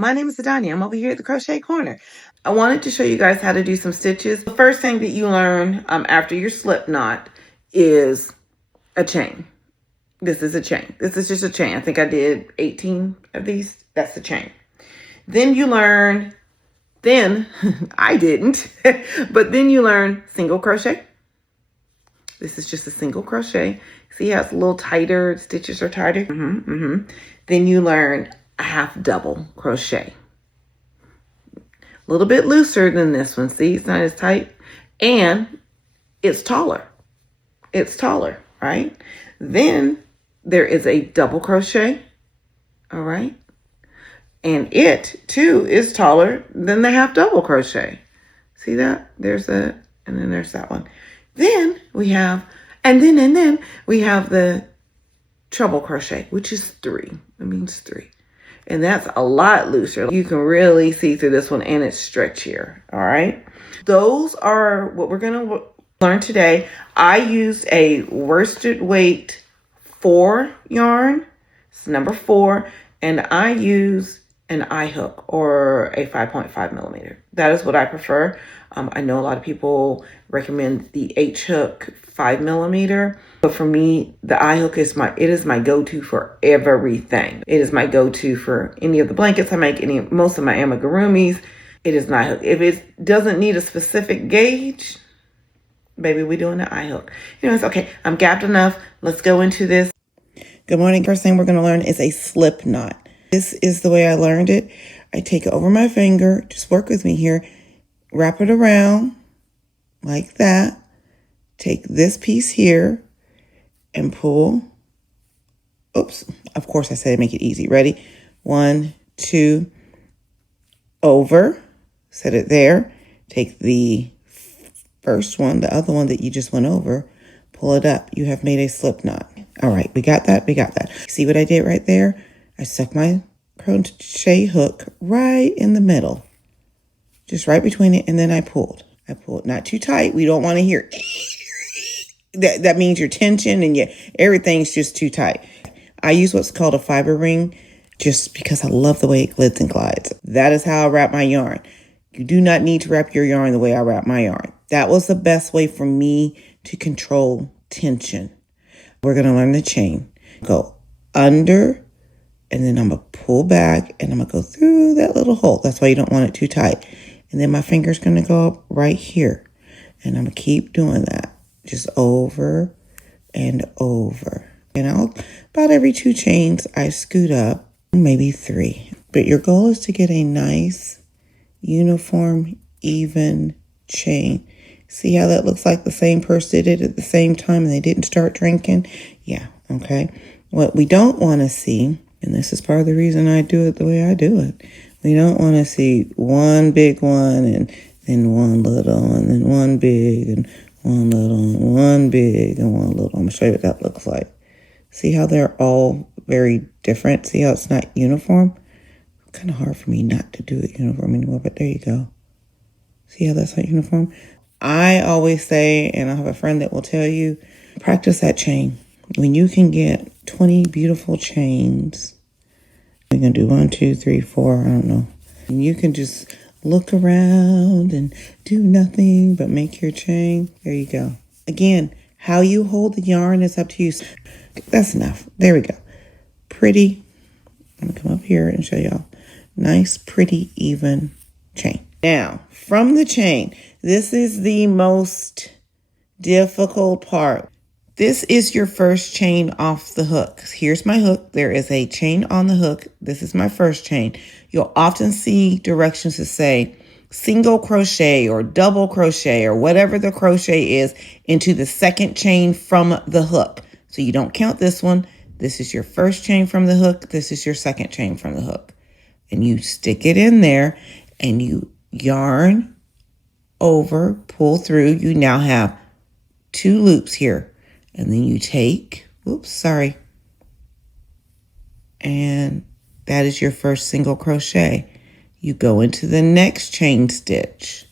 My name is Adania. I'm over here at the Crochet Corner. I wanted to show you guys how to do some stitches. The first thing that you learn after your slip knot is a chain. This is a chain. This is just a chain. I think I did 18 of these. That's the chain. Then you learn, I didn't, but then you learn single crochet. This is just a single crochet. See how it's a little tighter, stitches are tighter? Then you learn a half double crochet. A little bit looser than this one. See, it's not as tight. And it's taller. It's taller, right? Then there is a double crochet, all right? And it, too, is taller than the half double crochet. See that? There's that, and then there's that one. Then we have, and then we have the treble crochet, which is 3. It means 3. And that's a lot looser. You can really see through this one, and it's stretchier, all right? Those are what we're going to learn today. I used a worsted weight 4 yarn. It's number 4. And I use an eye hook or a 5.5 millimeter. That is what I prefer. I know a lot of people recommend the H hook 5 millimeter, but for me, the eye hook is my go-to for everything. It is my go-to for any of the blankets I make, most of my amigurumis. It is an eye hook. If it doesn't need a specific gauge, baby, we're doing the eye hook. Anyways, okay, I'm gapped enough. Let's go into this. Good morning. First thing we're going to learn is a slip knot. This is the way I learned it. I take it over my finger. Just work with me here. Wrap it around like that. Take this piece here and pull. Oops. Of course, I said make it easy. Ready? 1, 2, over. Set it there. Take the first one, the other one that you just went over. Pull it up. You have made a slip knot. All right. We got that. We got that. See what I did right there? I stuck my crochet hook right in the middle. Just right between it, and then I pulled. I pulled, not too tight. We don't want to hear that means your tension and everything's just too tight. I use what's called a fiber ring just because I love the way it glides and glides. That is how I wrap my yarn. You do not need to wrap your yarn the way I wrap my yarn. That was the best way for me to control tension. We're going to learn the chain. Go under, and then I'm going to pull back, and I'm going to go through that little hole. That's why you don't want it too tight. And then my finger's going to go up right here. And I'm going to keep doing that. Just over and over. About every 2 chains, I scoot up, maybe 3. But your goal is to get a nice, uniform, even chain. See how that looks like the same person did it at the same time and they didn't start drinking? Yeah, okay. What we don't want to see, and this is part of the reason I do it the way I do it, we don't want to see one big one and then one little and then one big and one little and one big and one little. I'm going to show you what that looks like. See how they're all very different? See how it's not uniform? It's kind of hard for me not to do it uniform anymore, but there you go. See how that's not uniform? I always say, and I have a friend that will tell you, practice that chain. When you can get 20 beautiful chains, we're going to do 1, 2, 3, 4, I don't know. And you can just look around and do nothing but make your chain. There you go. Again, how you hold the yarn is up to you. That's enough. There we go. Pretty. I'm going to come up here and show y'all. Nice, pretty, even chain. Now, from the chain, this is the most difficult part. This is your first chain off the hook. Here's my hook. There is a chain on the hook. This is my first chain. You'll often see directions that say single crochet or double crochet or whatever the crochet is into the second chain from the hook. So you don't count this one. This is your first chain from the hook. This is your second chain from the hook. And you stick it in there and you yarn over, pull through. You now have 2 loops here. And then you take, and that is your first single crochet. You go into the next chain stitch.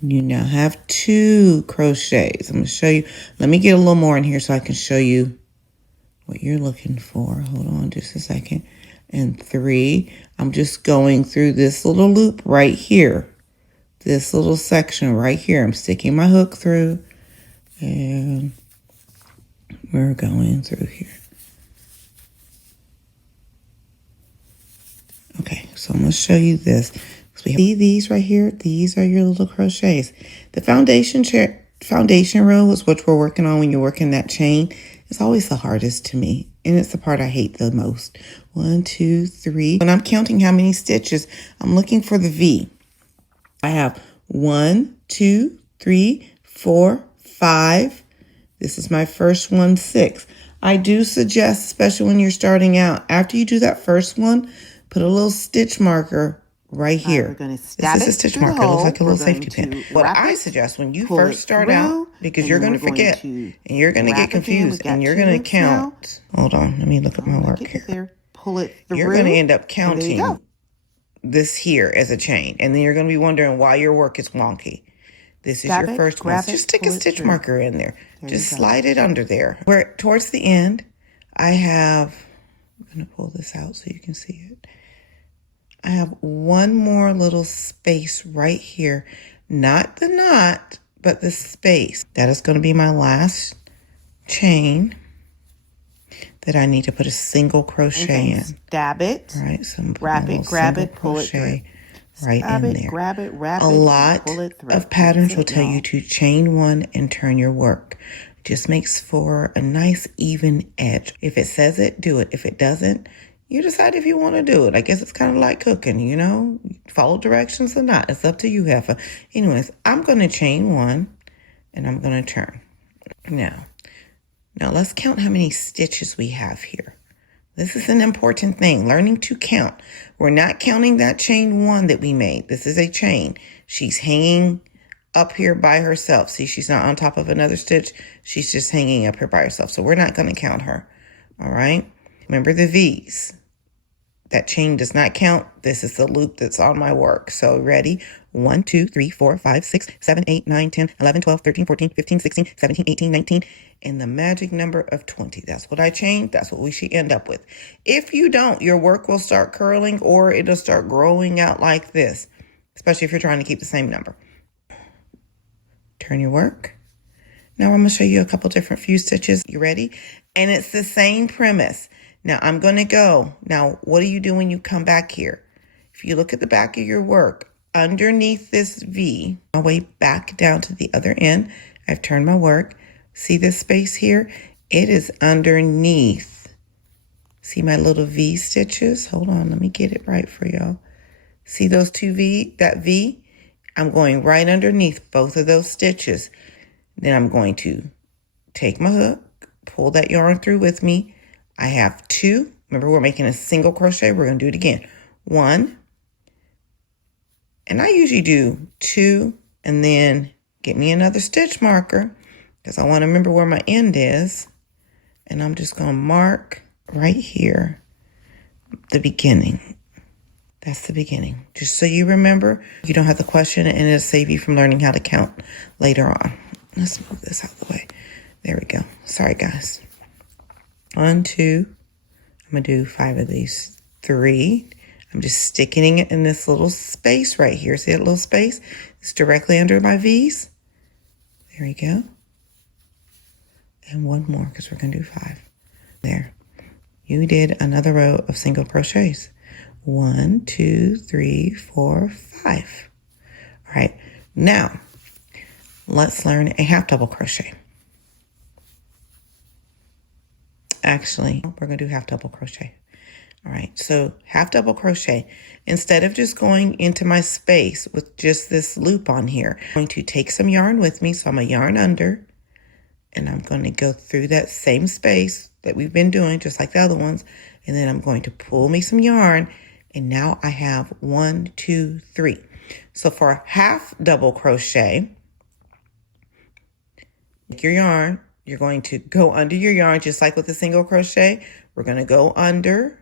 You now have 2 crochets. I'm going to show you. Let me get a little more in here so I can show you what you're looking for. Hold on just a second. And 3, I'm just going through this little loop right here. This little section right here. I'm sticking my hook through and we're going through here. Okay, so I'm going to show you this. So we have these right here. These are your little crochets. The foundation row is what we're working on when you're working that chain. It's always the hardest to me, and it's the part I hate the most. 1, 2, 3. When I'm counting how many stitches, I'm looking for the V. I have 1, 2, 3, 4, 5. This is my first one, 6. I do suggest, especially when you're starting out, after you do that first one, put a little stitch marker right here. We're going to stab this is a stitch marker. It looks like a little safety pin. What I suggest when you first start out, because you're going to forget and you're going to get confused and you're going to count. Hold on, let me look at my work here. Pull it through. You're going to end up counting this here as a chain, and then you're going to be wondering why your work is wonky. This is your first one. Just stick a stitch marker in there. Just slide it under there. Where towards the end, I'm going to pull this out so you can see it. I have one more little space right here. Not the knot, but the space. That is going to be my last chain that I need to put a single crochet in. Stab it. All right, so I'm wrap it, grab it, pull it through. Right in there. Grab it, wrap it, a lot pull it through. of patterns will tell you to chain 1 and turn your work. Just makes for a nice even edge. If it says it, do it. If it doesn't, you decide if you want to do it. I guess it's kind of like cooking, you know, follow directions or not. It's up to you, heifer. Anyways, I'm going to chain 1 and I'm going to turn. Now let's count how many stitches we have here. This is an important thing, learning to count. We're not counting that chain 1 that we made. This is a chain. She's hanging up here by herself. See, she's not on top of another stitch. She's just hanging up here by herself. So we're not going to count her. All right. Remember the V's. That chain does not count. This is the loop that's on my work. So ready? 1, 2, 3, 4, 5, 6, 7, 8, 9, 10, 11, 12, 13, 14, 15, 16, 17, 18, 19, and the magic number of 20. That's what I chained. That's what we should end up with. If you don't, your work will start curling or it'll start growing out like this, especially if you're trying to keep the same number. Turn your work. Now I'm going to show you a couple different few stitches. You ready? And it's the same premise. Now I'm going to go. Now, what do you do when you come back here? If you look at the back of your work, underneath this V, my way back down to the other end, I've turned my work. See this space here? It is underneath. See my little V stitches? Hold on, let me get it right for y'all. See those two V, that V? I'm going right underneath both of those stitches. Then I'm going to take my hook, pull that yarn through with me. I have 2. Remember, we're making a single crochet. We're going to do it again. 1. And I usually do 2 and then get me another stitch marker because I want to remember where my end is. And I'm just going to mark right here the beginning. That's the beginning. Just so you remember, you don't have to question it, and it'll save you from learning how to count later on. Let's move this out of the way. There we go. Sorry, guys. 1, 2. I'm going to do 5 of these. 3. I'm just sticking it in this little space right here. See that little space? It's directly under my V's. There we go. And 1 more because we're going to do 5. There. You did another row of single crochets. 1, 2, 3, 4, 5. All right. Now, let's learn a half double crochet. Actually, we're going to do half double crochet. All right, so half double crochet. Instead of just going into my space with just this loop on here, I'm going to take some yarn with me. So I'm going to yarn under, and I'm going to go through that same space that we've been doing, just like the other ones. And then I'm going to pull me some yarn, and now I have 1, 2, 3. So for a half double crochet, take your yarn. You're going to go under your yarn, just like with the single crochet. We're going to go under.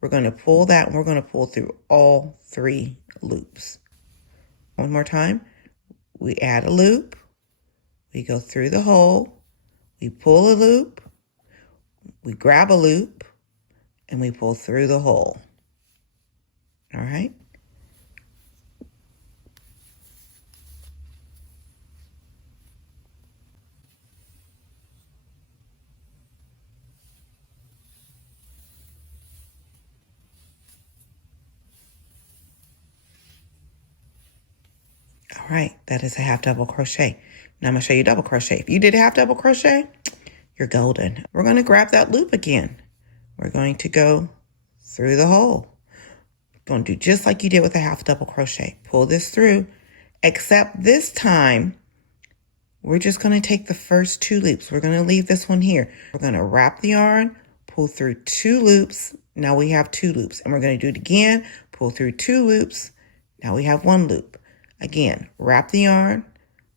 We're going to pull that, and we're going to pull through all 3 loops. One more time. We add a loop. We go through the hole. We pull a loop. we grab a loop and we pull through the hole. All right. All right, that is a half double crochet. Now I'm gonna show you double crochet. If you did a half double crochet, you're golden. We're gonna grab that loop again. We're going to go through the hole. Going to do just like you did with a half double crochet. Pull this through, except this time, we're just gonna take the first 2 loops. We're gonna leave this one here. We're gonna wrap the yarn, pull through 2 loops. Now we have 2 loops, and we're gonna do it again. Pull through 2 loops. Now we have 1 loop. Again, wrap the yarn,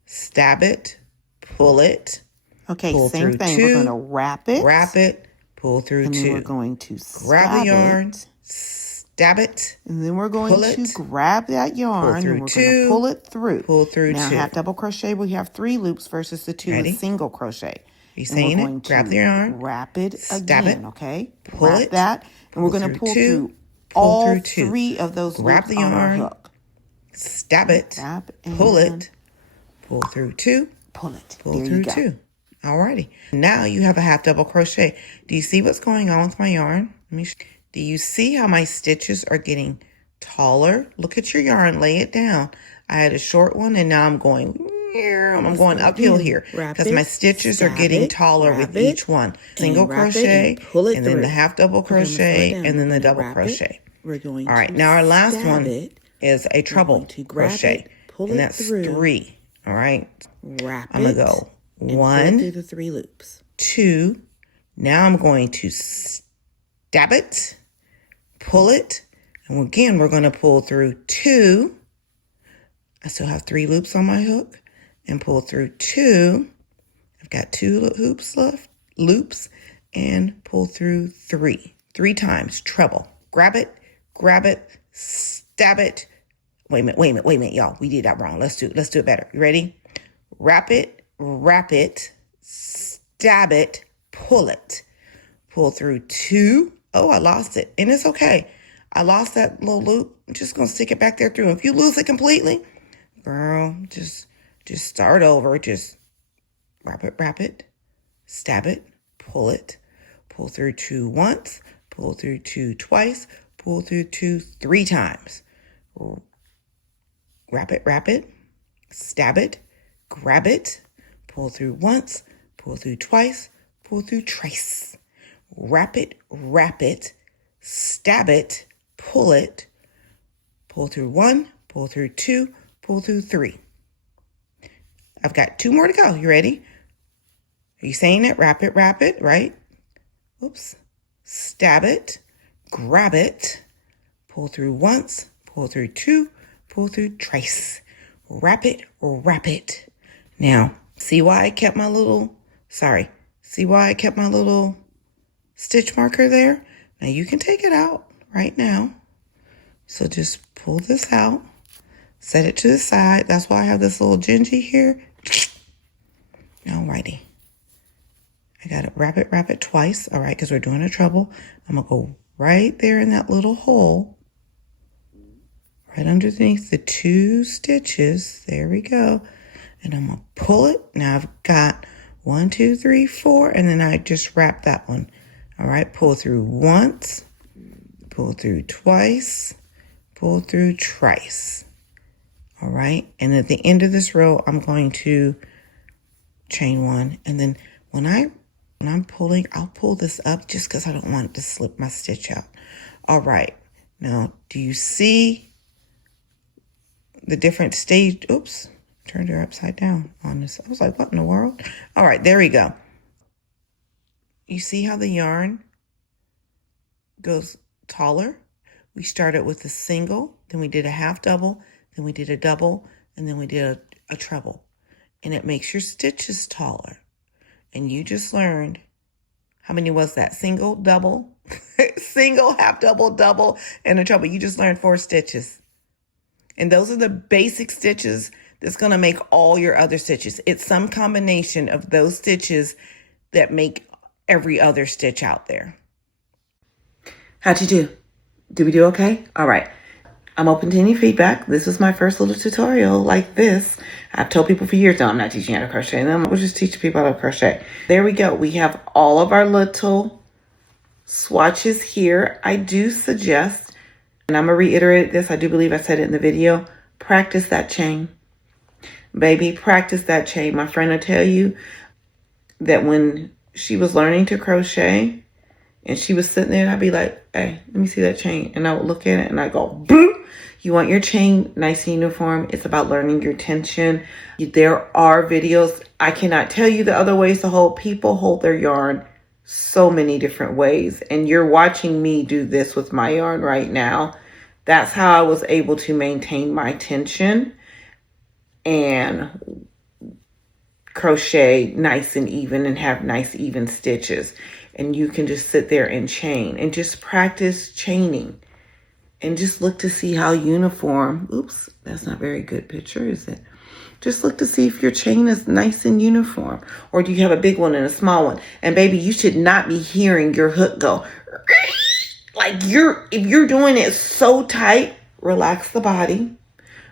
stab it, pull it. Okay, pull same through thing. 2, We're going to wrap it, pull through and 2. then we're going to Grab the yarn, it, stab it, and then we're going to grab that yarn, and we're going to pull it through. Pull through now, 2. half double crochet, we have 3 loops versus the 2 Ready? with single crochet. You saying it? Grab the yarn, wrap it stab again, it, okay? pull Wrap it, that, and we're going to pull through all 3 of those grab loops the on our yarn, hook. Stab it, Grab and pull it, pull through 2, pull it. pull there through you go. 2. Alrighty. Now you have a half double crochet. Do you see what's going on with my yarn? Do you see how my stitches are getting taller? Look at your yarn, lay it down. I had a short one and now I'm going uphill here because my stitches are getting taller with each one. Single crochet, and then the half double crochet, and then the double crochet. We're going All right, to now our last one it. is a treble crochet, pull and that's through, 3. All right, wrap I'm gonna go and 1 through the 3 loops. 2. Now I'm going to stab it, pull it, and again we're going to pull through 2. I still have 3 loops on my hook, and pull through 2. I've got 2 loops, and pull through 3. 3 times treble. Grab it, stab it. Wait a minute, y'all. We did that wrong. Let's do it better. You ready? Wrap it, stab it, pull it. Pull through 2. Oh, I lost it. And it's okay. I lost that little loop. I'm just going to stick it back there through. If you lose it completely, girl, just start over. Just wrap it, stab it, pull through 2 once, pull through 2 twice, pull through 2 3 times. Wrap it, stab it, grab it, pull through once, pull through twice, pull through trace. Wrap it, stab it, pull through 1, pull through 2, pull through 3. I've got 2 more to go. You ready? Are you saying it? Wrap it, right? Oops. Stab it, grab it, pull through once, pull through 2, pull through trace. Wrap it. Now, see why I kept my little stitch marker there? Now you can take it out right now. So just pull this out, set it to the side. That's why I have this little gingy here. Alrighty. I got to wrap it twice, all right, because we're doing a treble. I'm going to go right there in that little hole, right underneath the 2 stitches. There we go. And I'm going to pull it. Now I've got 1, 2, 3, 4, and then I just wrap that one. All right, pull through once, pull through twice, pull through trace. All right, and at the end of this row, I'm going to chain 1, and then when I'm pulling, I'll pull this up just because I don't want it to slip my stitch out. All right, now do you see the different stage? Oops, turned her upside down on this. I was like, what in the world? All right, there we go. You see how the yarn goes taller? We started with a single, then we did a half double, then we did a double, and then we did a treble. And it makes your stitches taller. And you just learned, how many was that? Single, double, single, half double, double, and a treble. You just learned 4 stitches. And those are the basic stitches that's going to make all your other stitches. It's some combination of those stitches that make every other stitch out there. How'd you do? Did we do okay? All right. I'm open to any feedback. This was my first little tutorial like this. I've told people for years, no, I'm not teaching how to crochet. We'll just teach people how to crochet. There we go. We have all of our little swatches here. I do suggest, and I'm going to reiterate this, I do believe I said it in the video, practice that chain. Baby, practice that chain. My friend will tell you that when she was learning to crochet and she was sitting there and I'd be like, hey, let me see that chain. And I would look at it and I go, boop. You want your chain nice and uniform. It's about learning your tension. There are videos. I cannot tell you the other ways to hold. People hold their yarn so many different ways. And you're watching me do this with my yarn right now. That's how I was able to maintain my tension and crochet nice and even and have nice even stitches. And you can just sit there and chain and just practice chaining and just look to see how uniform. Oops, that's not a very good picture, is it? Just look to see if your chain is nice and uniform, or do you have a big one and a small one? And baby, you should not be hearing your hook go like if you're doing it so tight. Relax the body,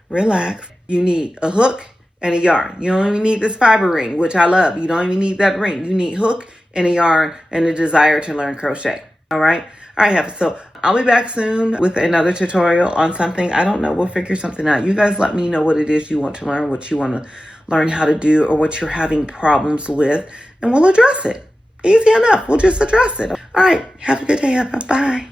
relax. You need a hook and a yarn. You don't even need this fiber ring, which I love. You don't even need that ring. You need hook and a yarn and a desire to learn crochet. All right. All right, Heather. So I'll be back soon with another tutorial on something. I don't know. We'll figure something out. You guys let me know what it is you want to learn, what you want to learn how to do, or what you're having problems with, and we'll address it. Easy enough. We'll just address it. All right. Have a good day, Heather. Bye.